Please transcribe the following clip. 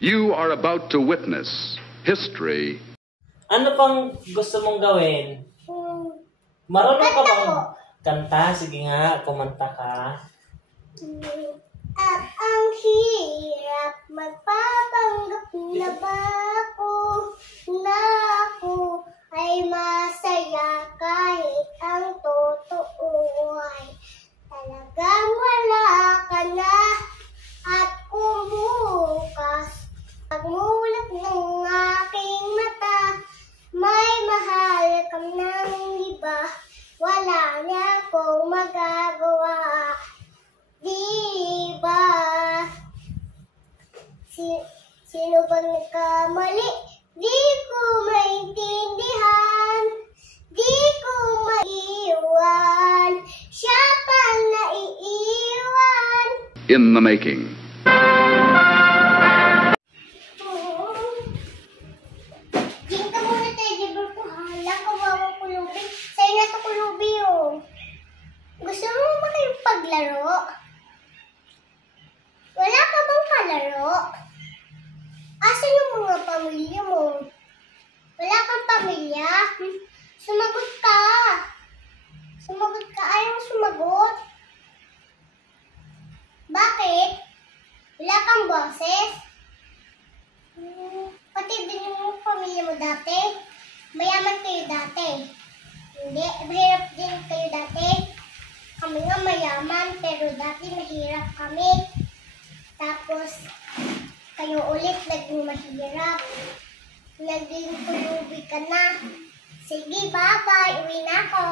You are about to witness history. Ano pang gusto mong gawin? Marunong ka bang kanta? Sige nga, kumanta ka. At ang hirap magpapanggap na ba ako na ako ay masaya kahit ang totoo ay talagang wala ka na. At kung bukas pagmulat ng aking mata, may mahal ka nang iba, wala na akong magagawa. Diba? Sino bang nagkamali? Di ko maintindihan. Di ko maiwan. Siya pa naiiwan. In the making. Diyan ka muna tayo, di ba po? Hala, kawawa kulubi. Sa'yo na ito kulubi, oh. Gusto mo makipaglaro? Wala ka bang kalaro? Asan yung mga pamilya mo? Wala kang pamilya? Sumagot ka! Sumagot ka! Ayaw sumagot! Bakit? Wala kang boses? Pati din yung pamilya mo dati? Mayaman kayo dati? Hindi, mahirap din kayo dati? Kami nga mayaman, pero dati mahirap kami. Tapos, kayo ulit naging mahirap. Naging kulubi ka na. Sige, bye-bye. Uwi na ako.